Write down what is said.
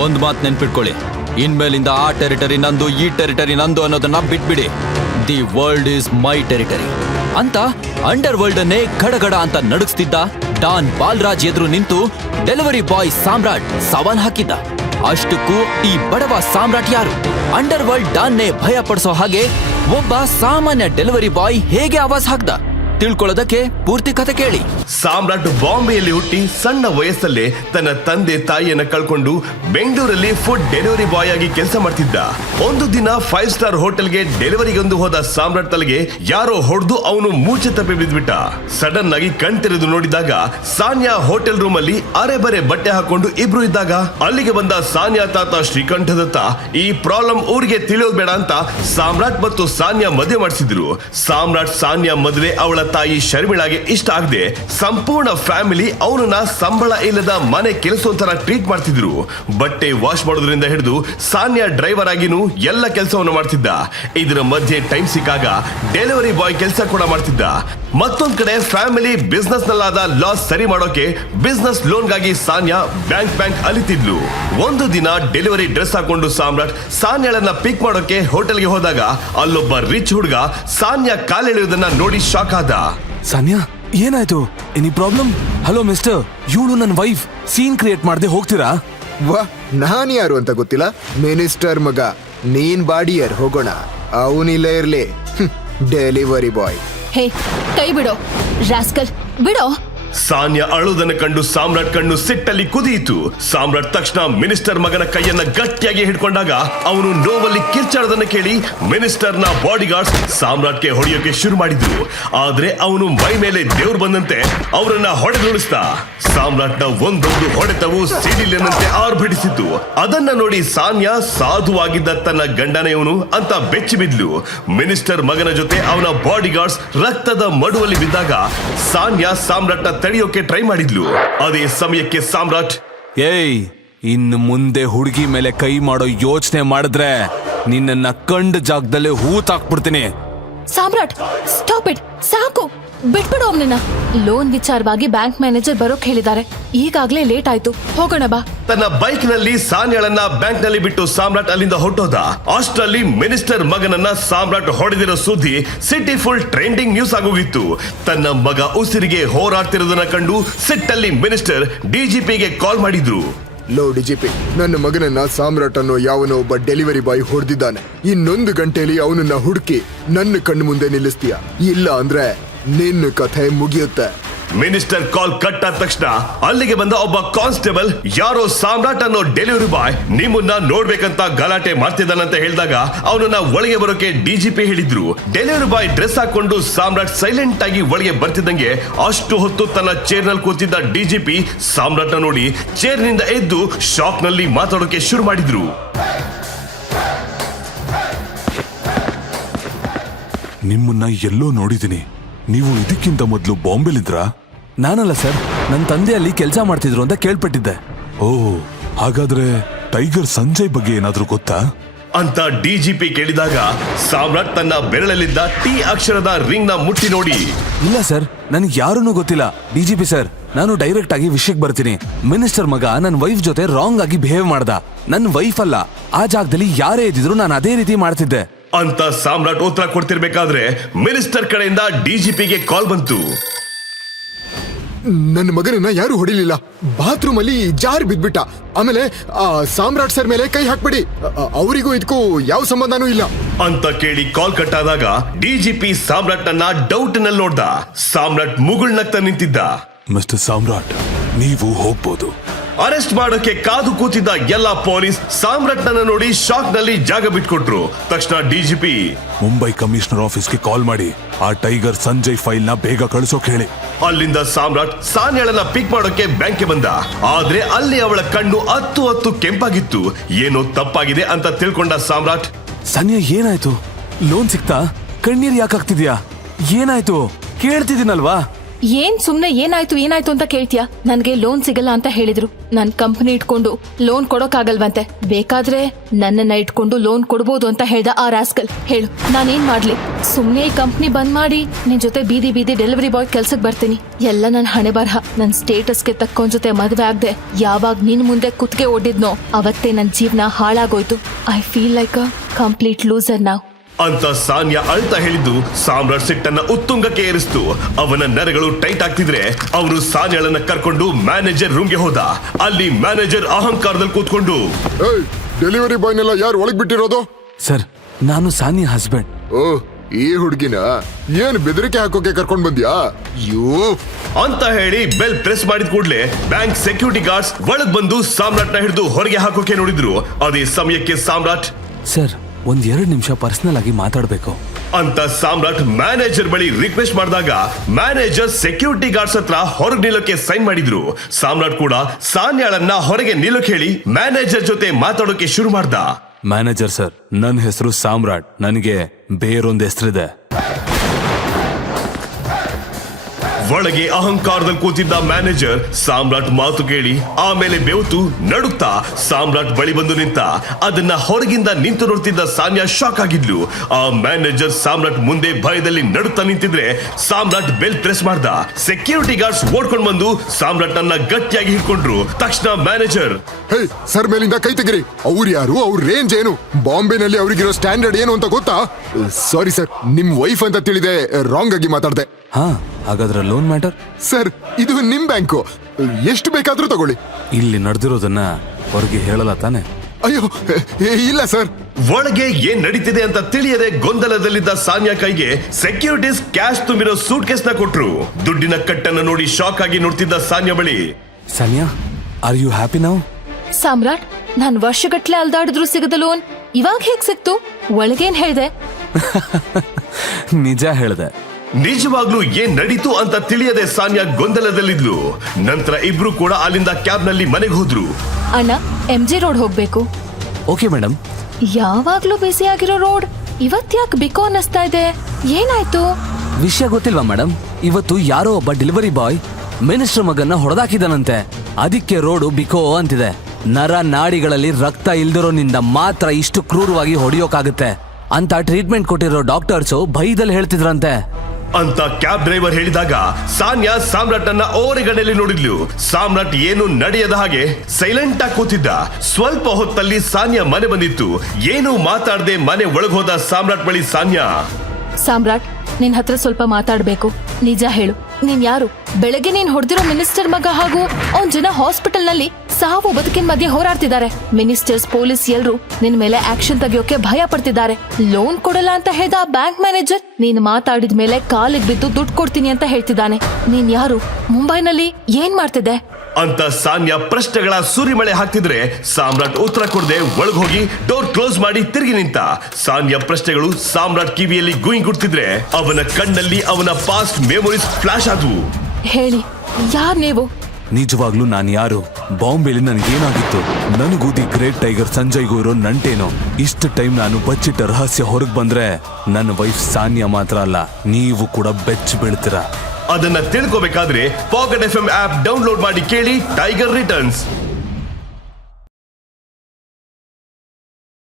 ಒಂದ್ ಮಾತು ನೆನ್ಪಿಟ್ಕೊಳ್ಳಿ, ಇನ್ಮೇಲಿಂದ ಆ ಟೆರಿಟರಿ ನಂದು, ಈ ಟೆರಿಟರಿ ನಂದು ಅನ್ನೋದನ್ನ ಬಿಟ್ಬಿಡಿ. The world is my territory ಅಂತ ಅಂಡರ್ ವರ್ಲ್ಡ್ ಅನ್ನೇ ಗಡಗಡ ಅಂತ ನಡುಗಿಸ್ತಿದ್ದ ಡಾನ್ ಬಾಲ್ರಾಜ್ ಎದುರು ನಿಂತು ಡೆಲಿವರಿ ಬಾಯ್ ಸಾಮ್ರಾಟ್ ಸವಾಲ್ ಹಾಕಿದ್ದ. ಅಷ್ಟಕ್ಕೂ ಈ ಬಡವ ಸಾಮ್ರಾಟ್ ಯಾರು? ಅಂಡರ್ ವರ್ಲ್ಡ್ ಡಾನ್ನೇ ಭಯ ಪಡಿಸೋ ಹಾಗೆ ಒಬ್ಬ ಸಾಮಾನ್ಯ ಡೆಲಿವರಿ ಬಾಯ್ ಹೇಗೆ ಆವಾಜ್ ಹಾಕ್ದ? ತಿಳ್ಕೊಳ್ಳೋದಕ್ಕೆ ಪೂರ್ತಿ ಕಥೆ ಕೇಳಿ. ಸಾಮ್ರಾಟ್ ಬಾಂಬೆಯಲ್ಲಿ ಹುಟ್ಟಿ ಸಣ್ಣ ವಯಸ್ಸಲ್ಲೇ ತನ್ನ ತಂದೆ ತಾಯಿಯನ್ನ ಕಳ್ಕೊಂಡು ಬೆಂಗಳೂರಲ್ಲಿ ಫುಡ್ ಡೆಲಿವರಿ ಬಾಯ್ ಆಗಿ ಕೆಲಸ ಮಾಡ್ತಿದ್ದ. ಒಂದು ದಿನ 5 ಸ್ಟಾರ್ ಹೋಟೆಲ್ಗೆ ಡೆಲಿವರಿಗೊಂದು ಹೋದ ಸಾಮ್ರಾಟ್ ತಲೆಗೆ ಯಾರೋ ಹೊಡೆದು ಅವನು ಮೂರ್ಛೆ ತಪ್ಪಿ ಬಿದ್ಬಿಟ್ಟ. ಸಡನ್ ಆಗಿ ಕಣ್ತೆರೆದು ನೋಡಿದಾಗ ಸಾನ್ಯಾ ಹೋಟೆಲ್ ರೂಮ್ ಅಲ್ಲಿ ಅರೆಬರೆ ಬಟ್ಟೆ ಹಾಕೊಂಡು ಇಬ್ರು ಇದ್ದಾಗ ಅಲ್ಲಿಗೆ ಬಂದ ಸಾನ್ಯಾ ತಾತ ಶ್ರೀಕಂಠದತ್ತ ಈ ಪ್ರಾಬ್ಲಮ್ ಊರಿಗೆ ತಿಳಿಯೋದ್ ಬೇಡ ಅಂತ ಸಾಮ್ರಾಟ್ ಮತ್ತು ಸಾನ್ಯಾ ಮದುವೆ ಮಾಡಿಸಿದ್ರು. ಸಾಮ್ರಾಟ್ ಸಾನ್ಯಾ ಮದುವೆ ಅವಳ ತಾಯಿ ಶರ್ಮಿಳಾಗೆ ಇಷ್ಟ ಆಗದೆ ಸಂಪೂರ್ಣ ಫ್ಯಾಮಿಲಿ ಅವನನ್ನ ಸಂಬಳ ಇಲ್ಲದ ಮನೆ ಕೆಲಸವಂತರ ಟ್ರೀಟ್ ಮಾಡ್ತಿದ್ರು. ಬಟ್ಟೆ ವಾಶ್ ಮಾಡೋದ್ರಿಂದ ಹಿಡಿದು ಸಾನ್ಯಾ ಡ್ರೈವರ್ ಆಗಿನೂ ಎಲ್ಲ ಕೆಲಸವನ್ನು ಮಾಡ್ತಿದ್ದ. ಇದರ ಮಧ್ಯೆ ಟೈಮ್ ಸಿಕ್ಕಾಗ ಡೆಲಿವರಿ ಬಾಯ್ ಕೆಲಸ ಕೂಡ ಮಾಡ್ತಿದ್ದ. ಮತ್ತೊಂದ್ ಕಡೆ ಫ್ಯಾಮಿಲಿ ಬಿಸ್ನೆಸ್ ನಲ್ಲಾದ ಲಾಸ್ ಸರಿ ಮಾಡೋಕೆ ಬಿಸ್ನೆಸ್ ಲೋನ್ಗಾಗಿ ಸಾನ್ಯಾ ಬ್ಯಾಂಕ್ ಅಲಿತಿದ್ಲು. ಒಂದು ದಿನ ಡೆಲಿವರಿ ಡ್ರೆಸ್ ಹಾಕೊಂಡು ಸಾಮ್ರಾಟ್ ಸಾನ್ಯಾಳನ್ನ ಪಿಕ್ ಮಾಡೋಕೆ ಹೋಟೆಲ್ಗೆ ಹೋದಾಗ ಅಲ್ಲೊಬ್ಬ ರಿಚ್ ಹುಡುಗ ಸಾನ್ಯಾ ಕಾಲೆಳೆಯುವುದನ್ನ ನೋಡಿ ಶಾಕ್ ಆದ. ಸಾನ್ಯಾ, ಏನಾಯ್ತು? Any problem? ಹಲೋ ಮಿಸ್ಟರ್, ಇವಳು ನನ್ನ ವೈಫ್. ಸೀನ್ ಕ್ರಿಯೇಟ್ ಮಾಡದೆ ಹೋಗ್ತೀರಾ? ವಾ, ನಾನ್ ಯಾರು ಅಂತ ಗೊತ್ತಿಲ್ಲ. ಮಿನಿಸ್ಟರ್ ಮಗ, ನೀನ್ ಬಾಡಿಯರ್, ಹೋಗೋಣ. ಅವನಿಲ್ಲ ಇರ್ಲಿ ಡೆಲಿವರಿ ಬಾಯ್. ಹೇ, ಕೈ ಬಿಡೋ ರಾಸ್ಕಲ್, ಬಿಡೋ. ಸಾನ್ಯಾ ಅಳುವುದನ್ನು ಕಂಡು ಸಾಮ್ರಾಟ್ ಕಣ್ಣು ಸಿಟ್ಟಲ್ಲಿ ಕುದಿಯಿತು. ಸಾಮ್ರಾಟ್ ತಕ್ಷಣ ಮಿನಿಸ್ಟರ್ ಮಗನ ಕೈಯನ್ನ ಗಟ್ಟಿಯಾಗಿ ಹಿಡ್ಕೊಂಡಾಗ ಅವನು ನೋವಲ್ಲಿ ಕಿರ್ಚಾಡೋದನ್ನ ಕೇಳಿ ಮಿನಿಸ್ಟರ್ನ ಬಾಡಿಗಾರ್ಡ್ಸ್ ಸಾಮ್ರಾಟ್ಗೆ ಹೊಡೆಯೋಕೆ ಶುರು ಮಾಡಿದ್ರು. ಆದ್ರೆ ಅವನು ಮೈ ಮೇಲೆ ದೇವ್ರು ಬಂದಂತೆ ಅವರನ್ನ ಹೊಡೆದುಳಿಸ್ದ. ಸಾಮ್ರಾಟ್ನ ಒಂದೊಂದು ಹೊಡೆತವು ಸಿಡಿಲಿನಂತೆ ಆರ್ಭಟಿಸಿತು. ಅದನ್ನ ನೋಡಿ ಸಾನ್ಯಾ ಸಾಧುವಾಗಿದ್ದ ತನ್ನ ಗಂಡನೇ ಇವನು ಅಂತ ಬೆಚ್ಚಿ ಬಿದ್ಲು. ಮಿನಿಸ್ಟರ್ ಮಗನ ಜೊತೆ ಅವನ ಬಾಡಿಗಾರ್ಡ್ಸ್ ರಕ್ತದ ಮಡುವಲ್ಲಿ ಬಿದ್ದಾಗ ಸಾನ್ಯಾ ಸಾಮ್ರಾಟ್ನ ತಡೆಯೋಕೆ ಟ್ರೈ ಮಾಡಿದ್ಲು. ಅದೇ ಸಮಯಕ್ಕೆ ಸಾಮ್ರಾಟ್, ಏಯ್, ಇನ್ನು ಮುಂದೆ ಹುಡುಗಿ ಮೇಲೆ ಕೈ ಮಾಡೋ ಯೋಚನೆ ಮಾಡಿದ್ರೆ ನಿನ್ನ ಕಂಡ ಜಾಗದಲ್ಲೇ ಹೂತಾಕ್ಬಿಡ್ತೀನಿ. ಸಾಮ್ರಾಟ್, ಸ್ಟಾಪ್ ಇಟ್, ಸಾಕು, ಬಿಟ್ಬಿಡು ಅವನನ್ನ. ಲೋನ್ ವಿಚಾರವಾಗಿ ಬ್ಯಾಂಕ್ ಮ್ಯಾನೇಜರ್ ಬರೋಕ್ ಹೇಳಿದ್ದಾರೆ. ಈಗಾಗ್ಲೇ ಲೇಟ್ ಆಯ್ತು, ಹೋಗೋಣ ಬಾ. ತನ್ನ ಬೈಕ್ ನಲ್ಲಿ ಸಾನ್ಯಾಳನ್ನ ಬ್ಯಾಂಕ್ ನಲ್ಲಿ ಬಿಟ್ಟು ಸಾಮ್ರಾಟ್ ಅಲ್ಲಿಂದ ಹೊರಟೋದ. ಅಷ್ಟರಲ್ಲಿ ಮಿನಿಸ್ಟರ್ ಮಗನನ್ನ ಸಾಮ್ರಾಟ್ ಹೊಡೆದಿರೋ ಸುದ್ದಿ ಸಿಟಿ ಫುಲ್ ಟ್ರೆಂಡಿಂಗ್ ನ್ಯೂಸ್ ಆಗೋಗಿತ್ತು. ತನ್ನ ಮಗ ಉಸಿರಿಗೆ ಹೋರಾಡ್ತಿರೋದನ್ನ ಕಂಡು ಸಿಟ್ಟಲ್ಲಿ ಮಿನಿಸ್ಟರ್ ಡಿಜಿಪಿಗೆ ಕಾಲ್ ಮಾಡಿದ್ರು. ಲೋ ಡಿಜಿಪಿ, ನನ್ನ ಮಗನನ್ನ ಸಾಮ್ರಾಟ್ ಅನ್ನೋ ಯಾವನೋ ಒಬ್ಬ ಡೆಲಿವರಿ ಬಾಯ್ ಹೊಡೆದಿದ್ದಾನೆ. ಇನ್ನೊಂದು ಗಂಟೆಯಲ್ಲಿ ಅವನನ್ನ ಹುಡುಕಿ ನನ್ನ ಕಣ್ಣು ಮುಂದೆ ನಿಲ್ಲಿಸ್ತೀಯ, ಇಲ್ಲ ಅಂದ್ರೆ ನಿನ್ನ ಕಥೆ ಮುಗಿಯುತ್ತೆ. ಮಿನಿಸ್ಟರ್ ಕಾಲ್ ಕಟ್ ಆದ ತಕ್ಷಣ ಅಲ್ಲಿಗೆ ಬಂದ ಒಬ್ಬ ಕಾನ್ಸ್ಟೇಬಲ್ ಯಾರೋ ಸಾಮ್ರಾಟ್ ಅನ್ನೋ ಡೆಲಿವರಿ ಬಾಯ್ ನಿಮ್ಮನ್ನ ನೋಡ್ಬೇಕಂತ ಗಲಾಟೆ ಮಾಡ್ತಿದ್ದಾನಂತ ಹೇಳಿದಾಗ ಅವನನ್ನ ಒಳಗೆ ಬರೋಕೆ ಡಿಜಿಪಿ ಹೇಳಿದ್ರು. ಡೆಲಿವರಿ ಬಾಯ್ ಡ್ರೆಸ್ ಹಾಕೊಂಡು ಸಾಮ್ರಾಟ್ ಸೈಲೆಂಟ್ ಆಗಿ ಒಳಗೆ ಬರ್ತಿದ್ದಂಗೆ ಅಷ್ಟು ಹೊತ್ತು ತನ್ನ ಚೇರ್ ನಲ್ಲಿ ಕೂತಿದ್ದ ಡಿಜಿಪಿ ಸಾಮ್ರಾಟ್ ನೋಡಿ ಚೇರ್ ನಿಂದ ಎದ್ದು ಶಾಕ್ ನಲ್ಲಿ ಮಾತಾಡೋಕೆ ಶುರು ಮಾಡಿದ್ರು. ನಿಮ್ಮನ್ನ ಎಲ್ಲೋ ನೋಡಿದ್ದೀನಿ. ನೀವು ಇದಕ್ಕಿಂತ ಮೊದಲು ಬಾಂಬೆಲಿದ್ರಾ? ನಾನಲ್ಲ ಸರ್, ನನ್ನ ತಂದೆ ಅಲ್ಲಿ ಕೆಲಸ ಮಾಡ್ತಿದ್ರು ಅಂತ ಕೇಳ್ಪಟ್ಟಿದ್ದೆ. ಓ, ಹಾಗಾದ್ರೆ ಟೈಗರ್ ಸಂಜಯ್ ಬಗ್ಗೆ ಏನಾದ್ರೂ ಗೊತ್ತಾ ಅಂತ ಡಿಜಿಪಿ ಕೇಳಿದಾಗ ಸಾಮ್ರಾಟ್ ತನ್ನ ಬೆರಳಲ್ಲಿದ್ದ ಟಿ ಅಕ್ಷರದ ರಿಂಗ್ ನ ಮುಟ್ಟಿ ನೋಡಿ, ಇಲ್ಲ ಸರ್, ನನಗೆ ಯಾರನ್ನೂ ಗೊತ್ತಿಲ್ಲ. ಡಿಜಿಪಿ ಸರ್, ನಾನು ಡೈರೆಕ್ಟ್ ಆಗಿ ವಿಷಯಕ್ಕೆ ಬರ್ತೀನಿ. ಮಿನಿಸ್ಟರ್ ಮಗ ನನ್ನ ವೈಫ್ ಜೊತೆ ರಾಂಗ್ ಆಗಿ ಬಿಹೇವ್ ಮಾಡ್ದ. ನನ್ನ ವೈಫ್ ಅಲ್ಲ, ಆ ಜಾಗದಲ್ಲಿ ಯಾರೇ ಇದ್ದಿದ್ರು ನಾನು ಅದೇ ರೀತಿ ಮಾಡ್ತಿದ್ದೆ ಅಂತ ಸಾಮ್ರಾಟ್ ಉತ್ತರ ಕೊಡ್ತಿರ್ಬೇಕಾದ್ರೆ ಮಿನಿಸ್ಟರ್ ಕಡೆಯಿಂದ ಡಿಜಿಪಿಗೆ ಕಾಲ್ ಬಂತು. ನನ್ನ ಮಗನನ್ನ ಯಾರು ಹೊಡಿಲಿಲ್ಲ, ಬಾತ್ರೂಮ್ ಅಲ್ಲಿ ಜಾರ್ ಬಿದ್ಬಿಟ್ಟ. ಆಮೇಲೆ ಆ ಸಾಮ್ರಾಟ್ ಸರ್ ಮೇಲೆ ಕೈ ಹಾಕ್ಬಿಡಿ, ಅವರಿಗೂ ಇದಕ್ಕೂ ಯಾವ ಸಂಬಂಧನೂ ಇಲ್ಲ ಅಂತ ಕೇಳಿ ಕಾಲ್ ಕಟ್ ಆದಾಗ ಡಿಜಿಪಿ ಸಾಮ್ರಾಟ್ ಅನ್ನ ಡೌಟ್ ನಲ್ಲಿ ನೋಡ್ದ. ಸಾಮ್ರಾಟ್ ಮುಗುಳ್ನಗ್ತಾ ನಿಂತಿದ್ದ. ಮಿಸ್ಟರ್ ಸಾಮ್ರಾಟ್, ನೀವು ಹೋಗ್ಬೋದು. ಅರೆಸ್ಟ್ ಮಾಡೋಕೆ ಕಾದು ಕೂತಿದ್ದ ಎಲ್ಲ ಪೊಲೀಸ್ ಸಾಮ್ರಾಟ್ ನನ್ನ ನೋಡಿ ಶಾಕ್ ನಲ್ಲಿ ಜಾಗ ಬಿಟ್ಕೊಟ್ರು. ತಕ್ಷಣ ಡಿಜಿಪಿ ಮುಂಬೈ ಕಮಿಷನರ್ ಆಫೀಸ್ಗೆ ಕಾಲ್ ಮಾಡಿ ಆ ಟೈಗರ್ ಸಂಜಯ್ ಫೈಲ್ ನ ಬೇಗ ಕಳಿಸೋಕೆ ಹೇಳಿ. ಅಲ್ಲಿಂದ ಸಾಮ್ರಾಟ್ ಸಾನ್ಯಾಳನ್ನ ಪಿಕ್ ಮಾಡೋಕೆ ಬ್ಯಾಂಕ್ಗೆ ಬಂದ. ಆದ್ರೆ ಅಲ್ಲಿ ಅವಳ ಕಣ್ಣು ಹತ್ತು ಕೆಂಪಾಗಿತ್ತು. ಏನೋ ತಪ್ಪಾಗಿದೆ ಅಂತ ತಿಳ್ಕೊಂಡ ಸಾಮ್ರಾಟ್, ಸಾನ್ಯಾ, ಏನಾಯ್ತು? ಲೋನ್ ಸಿಕ್ತಾ? ಕಣ್ಣೀರ್ ಯಾಕಾಗ್ತಿದ್ಯಾ? ಏನಾಯ್ತು? ಕೇಳ್ತಿದ್ದೀನಲ್ವಾ? ಏನ್ ಸುಮ್ನೆ ಏನಾಯ್ತು ಅಂತ ಕೇಳ್ತೀಯಾ? ನನ್ಗೆ ಲೋನ್ ಸಿಗಲ್ಲ ಅಂತ ಹೇಳಿದ್ರು. ನನ್ ಕಂಪನಿ ಇಟ್ಕೊಂಡು ಲೋನ್ ಕೊಡೋಕಾಗಲ್ವಂತೆ. ಬೇಕಾದ್ರೆ ನನ್ನನ್ನ ಇಟ್ಕೊಂಡು ಲೋನ್ ಕೊಡ್ಬೋದು ಅಂತ ಹೇಳ್ದ ಆ ರಾಸ್ಕಲ್. ಹೇಳು, ನಾನೇನ್ ಮಾಡ್ಲಿ? ಸುಮ್ನೆ ಈ ಕಂಪ್ನಿ ಬಂದ್ ಮಾಡಿ ನಿನ್ ಜೊತೆ ಬೀದಿ ಡೆಲಿವರಿ ಬಾಯ್ ಕೆಲ್ಸಕ್ ಬರ್ತೀನಿ. ಎಲ್ಲ ನನ್ ಹಣೆ ಬರಹ. ನನ್ ಸ್ಟೇಟಸ್ಗೆ ತಕ್ಕೊಂಡ್ ಜೊತೆ ಮದ್ವೆ ಆಗ್ದೆ ಯಾವಾಗ ನಿನ್ ಮುಂದೆ ಕುತ್ಕೆ ಓಡಿದ್ನೋ ಅವತ್ತೇ ನನ್ ಜೀವನ ಹಾಳಾಗೋಯ್ತು. I feel like a complete loser ನಾವ್ ಅಂತ ಸಾನ್ಯಾ ಅಳ್ತಾ ಹೇಳಿದ್ದು ಸಾಮ್ರಾಟ್ ಸಿಟ್ಟನ್ನ ಉತ್ತುಂಗಕ್ಕೆ ಏರಿಸ್ತು. ಅವನ ನರಗಳು ಟೈಟ್ ಆಗ್ತಿದ್ರೆ ಅವನು ಸಾನ್ಯಾಳನ್ನ ಕರ್ಕೊಂಡು ಮ್ಯಾನೇಜರ್ ರೂಮ್ಗೆ ಹೋದ. ಅಲ್ಲಿ ಮ್ಯಾನೇಜರ್ ಅಹಂಕಾರದಲ್ಲಿ ಕೂತ್ಕೊಂಡು, ಡೆಲಿವರಿ ಬಾಯ್ನೆಲ್ಲ ಯಾರು ಒಳಗ್ ಬಿಟ್ಟಿರೋದು? ಸರ್, ನಾನು ಸಾನಿಯಾ ಹಸ್ಬೆಂಡ್. ಓ, ಈ ಹುಡ್ಗಿನ ಏನ್ ಬೆದರಿಕೆ ಹಾಕೋಕೆ ಕರ್ಕೊಂಡ್ ಬಂದ್ಯಾ? ಅಂತ ಹೇಳಿ ಬೆಲ್ ಪ್ರೆಸ್ ಮಾಡಿದ ಕೂಡ್ಲೆ ಬ್ಯಾಂಕ್ ಸೆಕ್ಯೂರಿಟಿ ಗಾರ್ಡ್ಸ್ ಒಳಗ್ ಬಂದು ಸಾಮ್ರಾಟ್ನ ಹಿಡಿದು ಹೊರಗೆ ಹಾಕೋಕೆ ನೋಡಿದ್ರು. ಅದೇ ಸಮಯಕ್ಕೆ ಸಾಮ್ರಾಟ್, ಸರ್, ಒಂದ್ 2 ನಿಮಿಷ ಪರ್ಸನಲ್ ಆಗಿ ಮಾತಾಡ್ಬೇಕು ಅಂತ ಸಾಮ್ರಾಟ್ ಮ್ಯಾನೇಜರ್ ಬಳಿ ರಿಕ್ವೆಸ್ಟ್ ಮಾಡಿದಾಗ ಮ್ಯಾನೇಜರ್ ಸೆಕ್ಯೂರಿಟಿ ಗಾರ್ಡ್ಸ್ ಹತ್ರ ಹೊರಗೆ ನಿಲ್ಲೋಕೆ ಸೈನ್ ಮಾಡಿದ್ರು. ಸಾಮ್ರಾಟ್ ಕೂಡ ಸಾನ್ಯಾಳನ್ನ ಹೊರಗೆ ನಿಲ್ಲೋಕೆ ಹೇಳಿ ಮ್ಯಾನೇಜರ್ ಜೊತೆ ಮಾತಾಡೋಕೆ ಶುರು ಮಾಡ್ದ. ಮ್ಯಾನೇಜರ್ ಸರ್, ನನ್ನ ಹೆಸರು ಸಾಮ್ರಾಟ್. ನನಗೆ ಬೇರೊಂದು ಹೆಸರಿದೆ. ಒಳಗೆ ಅಹಂಕಾರದಲ್ಲಿ ಕೂತಿದ್ದ ಮ್ಯಾನೇಜರ್ ಸಾಮ್ರಾಟ್ ಮಾತು ಕೇಳಿ ಆಮೇಲೆ ಬೆವತು ನಡುತ್ತಾ ಸಾಮ್ರಾಟ್ ಬಳಿ ಬಂದು ನಿಂತ. ಅದನ್ನ ಹೊರಗಿಂದ ನಿಂತು ನೋಡ್ತಿದ್ದ ಸಾನ್ಯಾ ಶಾಕ್ ಆಗಿದ್ಲು. ಆ ಮ್ಯಾನೇಜರ್ ಸಾಮ್ರಾಟ್ ಮುಂದೆ ಭಯದಲ್ಲಿ ನಡುತ್ತಾ ನಿಂತಿದ್ರೆ ಸಾಮ್ರಾಟ್ ಬೆಲ್ ಪ್ರೆಸ್ ಮಾಡ್ದ. ಸೆಕ್ಯೂರಿಟಿ ಗಾರ್ಡ್ಸ್ ಓಡ್ಕೊಂಡ್ ಬಂದು ಸಾಮ್ರಾಟ್ ಅನ್ನ ಗಟ್ಟಿಯಾಗಿ ಹಿಡ್ಕೊಂಡ್ರು. ತಕ್ಷಣ ಮ್ಯಾನೇಜರ್, ಹೇ ಸರ್, ಮೇಲಿಂದ ಕೈ ತೆಗಿರಿ. ಅವ್ರು ಯಾರು? ಅವ್ರ ರೇಂಜ್ ಏನು? ಬಾಂಬೆನಲ್ಲಿ ಅವ್ರಿಗಿರೋ ಸ್ಟ್ಯಾಂಡರ್ಡ್ ಏನು ಅಂತ ಗೊತ್ತಾ? ಸಾರಿ ಸರ್, ನಿಮ್ ವೈಫ್ ಅಂತ ತಿಳಿದೆ ರಾಂಗ್ ಆಗಿ ಮಾತಾಡ್ದೆ. ಹಾ, ಹಾಗಾದ್ರೆ ಲೋನ್ ಮ್ಯಾಟರ್? ಸರ್, ಇದು ನಿಮ್ ಬ್ಯಾಂಕು, ಎಷ್ಟು ಬೇಕಾದ್ರೂ ತಗೊಳ್ಳಿ. ಇಲ್ಲಿ ನಡೆದಿರೋದನ್ನ ಹೊರಗೆ ಹೇಳಲ್ಲ ತಾನೆ? ಅಯ್ಯೋ ಇಲ್ಲ ಸರ್. ಒಳಗೆ ಏನ್ ನಡೀತಿದೆ ಅಂತ ತಿಳಿಯದೆ ಗೊಂದಲದಲ್ಲಿದ್ದ ಸಾನ್ಯಾ ಕೈಗೆ ಸೆಕ್ಯೂರಿಟೀಸ್ ಕ್ಯಾಶ್ ತುಂಬಿರೋ ಸೂಟ್ ಕೇಸ್ ನ ಕೊಟ್ರು. ದುಡ್ಡಿನ ಕಟ್ಟನ್ನು ನೋಡಿ ಶಾಕ್ ಆಗಿ ನೋಡ್ತಿದ್ದ ಸಾನ್ಯಾ ಬಳಿ, Sania, are you happy now? Samrat, ನಾನ್ ವರ್ಷಗಟ್ಲೆ ಅಲ್ದಾಡಿದ್ರು ಸಿಗದ ಲೋನ್ ಇವಾಗ ಹೇಗ್ ಸಿಕ್ತು? ಒಳಗೇನ್ ಹೇಳ್ದೆ? ನಿಜ ಹೇಳ್ದೆ. ನಿಜವಾಗ್ಲೂ ಏನ್ ನಡೀತು ಅಂತ ತಿಳಿಯದೆ ಸಾನ್ಯಾ ಗೊಂದಲದಲ್ಲಿದ್ಲು. ನಂತರ ಇಬ್ರು ಕೂಡ ಅಲ್ಲಿಂದ ಕ್ಯಾಬ್ ನಲ್ಲಿ ಮನೆಗೆ ಹೋದ್ರು. ಅಣ್ಣ, MG ರೋಡ್ ಹೋಗ್ಬೇಕು. Okay madam. ಯಾವಾಗ್ಲೂ ಬಿಸಿ ಆಗಿರೋ ರೋಡ್ ಇವತ್ತ್ಯಾಕ್ ಬಿಕೋ ಅನ್ನಿಸ್ತಾ ಇದೆ? ಏನಾಯ್ತು? ವಿಷಯ ಗೊತ್ತಿಲ್ವಾ ಮೇಡಮ್? ಇವತ್ತು ಯಾರೋ ಒಬ್ಬ ಡೆಲಿವರಿ ಬಾಯ್ ಮಿನಿಸ್ಟರ್ ಮಗನ್ನ ಹೊಡೆದಾಕಿದಾನಂತೆ. ಅದಕ್ಕೆ ರೋಡು ಬಿಕೋ ಅಂತಿದೆ. ನರ ನಾಡಿಗಳಲ್ಲಿ ರಕ್ತ ಇಲ್ದಿರೋನಿಂದ ಮಾತ್ರ ಇಷ್ಟು ಕ್ರೂರವಾಗಿ ಹೊಡೆಯೋಕಾಗುತ್ತೆ ಅಂತ ಟ್ರೀಟ್ಮೆಂಟ್ ಕೊಟ್ಟಿರೋ ಡಾಕ್ಟರ್ಸು ಭಯದಲ್ಲಿ ಹೇಳ್ತಿದ್ರಂತೆ ಅಂತ ಕ್ಯಾಬ್ ಡ್ರೈವರ್ ಹೇಳಿದಾಗ ಸಾನ್ಯಾ ಸಾಮ್ರಾಟ್ ಅನ್ನ ಓರೆಗಡೆಯಲ್ಲಿ ನೋಡಿದ್ಲು. ಸಾಮ್ರಾಟ್ ಏನು ನಡೆಯದ ಹಾಗೆ ಸೈಲೆಂಟ್ ಆಗಿ ಕೂತಿದ್ದ. ಸ್ವಲ್ಪ ಹೊತ್ತಲ್ಲಿ ಸಾನ್ಯಾ ಮನೆ ಬಂದಿತ್ತು. ಏನು ಮಾತಾಡದೆ ಮನೆ ಒಳಗೋದ ಸಾಮ್ರಾಟ್ ಬಳಿ ಸಾನ್ಯಾ, ಸಾಮ್ರಾಟ್, ನಿನ್ ಹತ್ರ ಸ್ವಲ್ಪ ಮಾತಾಡ್ಬೇಕು. ನಿಜ ಹೇಳು, ನೀನ್ ಯಾರು? ಬೆಳಗ್ಗೆ ನೀನ್ ಹೊಡೆದಿರೋ ಮಿನಿಸ್ಟರ್ ಮಗ ಹಾಗೂ ಅವ್ನ್ ಜನ ಹಾಸ್ಪಿಟಲ್ ನಲ್ಲಿ ಸಾವು ಬದುಕಿನ ಮಧ್ಯೆ ಹೋರಾಡ್ತಿದ್ದಾರೆ. ಮಿನಿಸ್ಟರ್ಸ್, ಪೊಲೀಸ್ ಎಲ್ರು ನಿನ್ ಮೇಲೆ ಆಕ್ಷನ್ ತೆಗಿಯೋಕೆ ಭಯ ಪಡ್ತಿದ್ದಾರೆ. ಲೋನ್ ಕೊಡಲ್ಲ ಅಂತ ಹೇಳ್ದ ಆ ಬ್ಯಾಂಕ್ ಮ್ಯಾನೇಜರ್ ನೀನ್ ಮಾತಾಡಿದ ಮೇಲೆ ಕಾಲಿಗೆ ಬಿದ್ದು ದುಡ್ಡು ಕೊಡ್ತೀನಿ ಅಂತ ಹೇಳ್ತಿದ್ದಾನೆ. ನೀನ್ ಯಾರು? ಮುಂಬೈನಲ್ಲಿ ಏನ್ ಮಾಡ್ತಿದ್ದೆ ಅಂತ ಸಾನ್ಯಾ ಪ್ರಶ್ನೆಗಳ ಸುರಿಮಳೆ ಹಾಕ್ತಿದ್ರೆ ಸಾಮ್ರಾಟ್ ಉತ್ತರ ಕೊಡದೆ ಒಳಗೋಗಿ ಡೋರ್ ಕ್ಲೋಸ್ ಮಾಡಿ ತಿರುಗಿ ನಿಂತ. ಸಾನ್ಯಾ ಪ್ರಶ್ನೆಗಳು ಸಾಮ್ರಾಟ್ ಕಿವಿಯಲ್ಲಿ ಗುಯ್ಗುಡ್ತಿದ್ರೆ ಅವನ ಕಣ್ಣಲ್ಲಿ ಅವನ ಪಾಸ್ಟ್ ಮೆಮೊರೀಸ್ ಫ್ಲಾಶ್ ಆದ್ವು. ಹೇಳಿ, ಯಾರ್ ನೀವು? ನಿಜವಾಗ್ಲೂ ನಾನು ಯಾರು? ಬಾಂಬೆಲಿ ನನಗೇನಾಗಿತ್ತು? ನನಗೂ ದಿ ಗ್ರೇಟ್ ಟೈಗರ್ ಸಂಜಯ್ಗೂ ಇರೋ ನಂಟೇನೋ? ಇಷ್ಟು ಟೈಮ್ ನಾನು ಬಚ್ಚಿಟ್ಟ ರಹಸ್ಯ ಹೊರಗೆ ಬಂದ್ರೆ ನನ್ನ ವೈಫ್ ಸಾನ್ಯಾ ಮಾತ್ರ ಅಲ್ಲ, ನೀವು ಕೂಡ ಬೆಚ್ಚ ಬೀಳ್ತೀರಾ. ಅದನ್ನ ತಿಳ್ಕೋಬೇಕಾದ್ರೆ ಪಾಕೆಟ್ FM ಆಪ್ ಡೌನ್ಲೋಡ್ ಮಾಡಿ ಕೇಳಿ ಟೈಗರ್ ರಿಟರ್ನ್ಸ್.